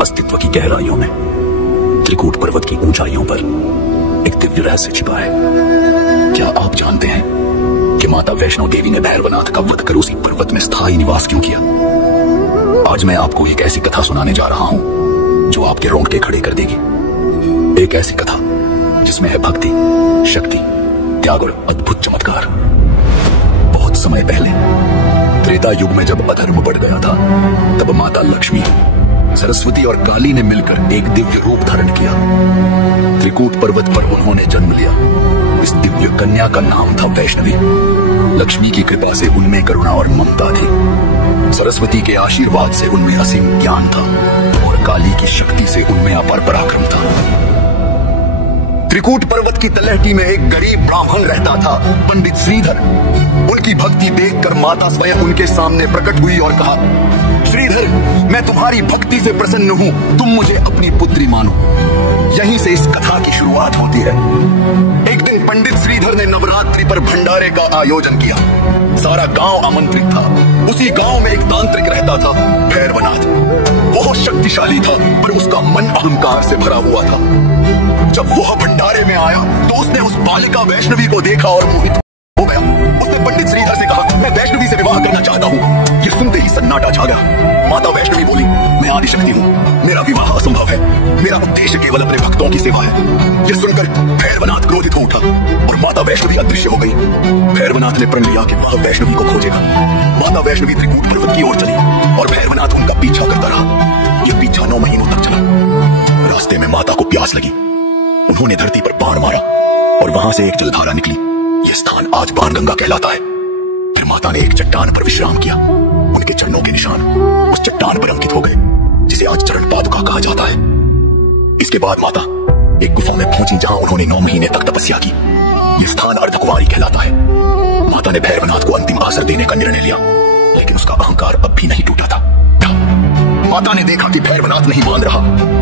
अस्तित्व की गहराइयों में, त्रिकूट पर्वत की ऊंचाइयों पर एक दिव्य रहस्य छिपा है। क्या आप जानते हैं कि माता वैष्णो देवी ने भैरवनाथ का वध कर उसी पर्वत में स्थायी निवास क्यों किया? आज मैं आपको एक ऐसी कथा सुनाने जा रहा हूं जो आपके रोंगटे खड़े कर देगी। एक ऐसी कथा जिसमें है भक्ति, शक्ति, त्याग और अद्भुत चमत्कार। बहुत समय पहले त्रेता युग में जब अधर्म बढ़ गया था, तब माता लक्ष्मी, सरस्वती और काली ने मिलकर एक दिव्य रूप धारण किया। त्रिकूट पर्वत पर उन्होंने जन्म लिया। इस दिव्य कन्या का नाम था वैष्णवी। लक्ष्मी की कृपा से उनमें करुणा और ममता थी। सरस्वती के आशीर्वाद से उनमें असीम ज्ञान था और काली की शक्ति से उनमें अपार पराक्रम था। त्रिकूट पर्वत की तलहटी में एक गरीब ब्राह्मण रहता था, पंडित श्रीधर। उनकी भक्ति देखकर माता स्वयं उनके सामने प्रकट हुई और कहा, श्रीधर, मैं तुम्हारी भक्ति से प्रसन्न हूँ, तुम मुझे अपनी पुत्री मानो। यहीं से इस कथा की शुरुआत होती है। एक दिन पंडित श्रीधर ने नवरात्रि पर भंडारे का आयोजन किया। सारा गांव आमंत्रित था। उसी गांव में एक तांत्रिक रहता था, भैरवनाथ। बहुत शक्तिशाली था, पर उसका मन अहंकार से भरा हुआ था। जब वह भंडारे में आया तो उसने उस बालिका वैष्णवी को देखा और मोहित हो गया। उसने पंडित श्रीधर से कहा, मैं वैष्णवी से विवाह करना चाहता हूँ। ये सुनते ही सन्नाटा छा गया। माता वैष्णवी बोली, मैं आदिशक्ति हूँ, मेरा विवाह असंभव है। मेरा उद्देश्य केवल अपने भक्तों की सेवा है। ये सुनकर भैरवनाथ क्रोधित हो उठा और माता वैष्णवी अदृश्य हो गई। भैरवनाथ ने प्रण लिया कि वह वैष्णवी को खोजेगा। माता वैष्णवी त्रिकूट पर्वत की ओर चली और भैरवनाथ उनका पीछा करता रहा। ये पीछा 9 महीनों तक चला। रास्ते में माता को प्यास लगी। उन्होंने धरती पर बाण मारा और वहां से एक जलधारा निकली। यह स्थान आज बाणगंगा कहलाता है। फिर माता ने एक चट्टान पर विश्राम किया। उनके चरणों के निशान उस चट्टान पर अंकित हो गए, जिसे आज चरण पादुका कहा जाता है। इसके बाद माता एक गुफा में पहुंची, जहां उन्होंने 9 महीने तक तपस्या की। यह स्थान अर्धकुमारी कहलाता है। माता ने भैरवनाथ को अंतिम आसर देने का निर्णय लिया, लेकिन उसका अहंकार अब भी नहीं टूटा था। माता ने देखा कि भैरवनाथ नहीं मान रहा।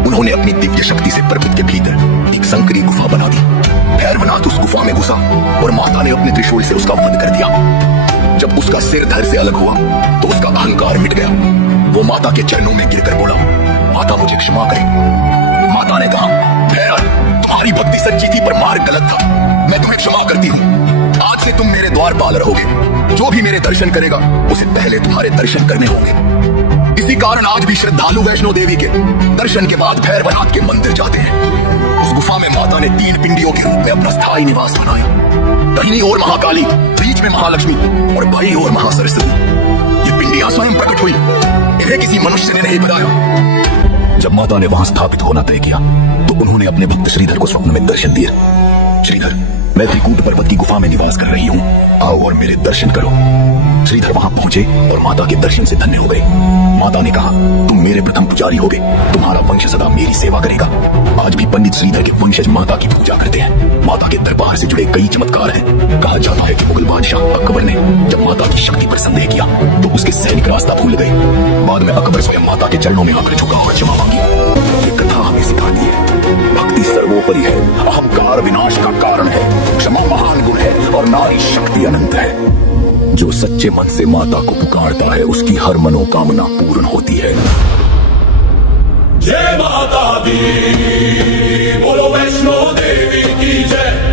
उन्होंने अपनी दिव्य शक्ति से पर्वत के भीतर एक संकरी गुफा बना दी। भैरवनाथ उस गुफा में घुसा और माता ने अपने त्रिशूल से उसका वध कर दिया। जब उसका सिर धड़ से अलग हुआ तो उसका अहंकार मिट गया। वो माता के चरणों में गिरकर बोला, माता मुझे क्षमा करे। माता ने कहा, भैरव, तुम्हारी भक्ति सच्ची थी, पर मार्ग गलत था। मैं तुम्हें क्षमा करती हूँ। आज से तुम मेरे द्वारपाल रहोगे। जो भी मेरे दर्शन करेगा उसे पहले तुम्हारे दर्शन करने होंगे। इसी कारण आज भी श्रद्धालु वैष्णो देवी के दर्शन के बाद भैरवनाथ के मंदिर जाते हैं। उस गुफा में माता ने 3 पिंडियों के रूप में अपना स्थायी निवास बनाया। दाहिनी ओर महाकाली, बीच में महालक्ष्मी और बाईं ओर महासरस्वती। ये पिंडियां स्वयं प्रकट हुई, इन्हें किसी मनुष्य ने नहीं बनाया। जब माता ने वहां स्थापित होना तय किया तो उन्होंने अपने भक्त श्रीधर को स्वप्न में दर्शन दिए। श्रीधर, मैं त्रिकूट पर्वत की गुफा में निवास कर रही हूँ, आओ और मेरे दर्शन करो। श्रीधर वहां पहुंचे और माता के दर्शन से धन्य हो गए। माता ने कहा, तुम मेरे प्रथम पुजारी होगे, तुम्हारा वंश सदा मेरी सेवा करेगा। आज भी पंडित श्रीधर के वंशज माता की पूजा करते हैं। माता के दरबार से जुड़े कई चमत्कार हैं। कहा जाता है कि मुगल बादशाह अकबर ने जब माता की शक्ति पर संदेह किया तो उसके सैनिक रास्ता भूल गए। बाद में अकबर स्वयं माता के चरणों में आकर झुका और क्षमा मांगी। ये कथा हमें सिखाती है, भक्ति सर्वोपरि है, अहंकार विनाश का कारण है, क्षमा महान गुण है और नारी शक्ति अनंत है। जो सच्चे मन से माता को पुकारता है, उसकी हर मनोकामना पूर्ण होती है। जय माता दी, बोलो वैष्णो देवी की जय।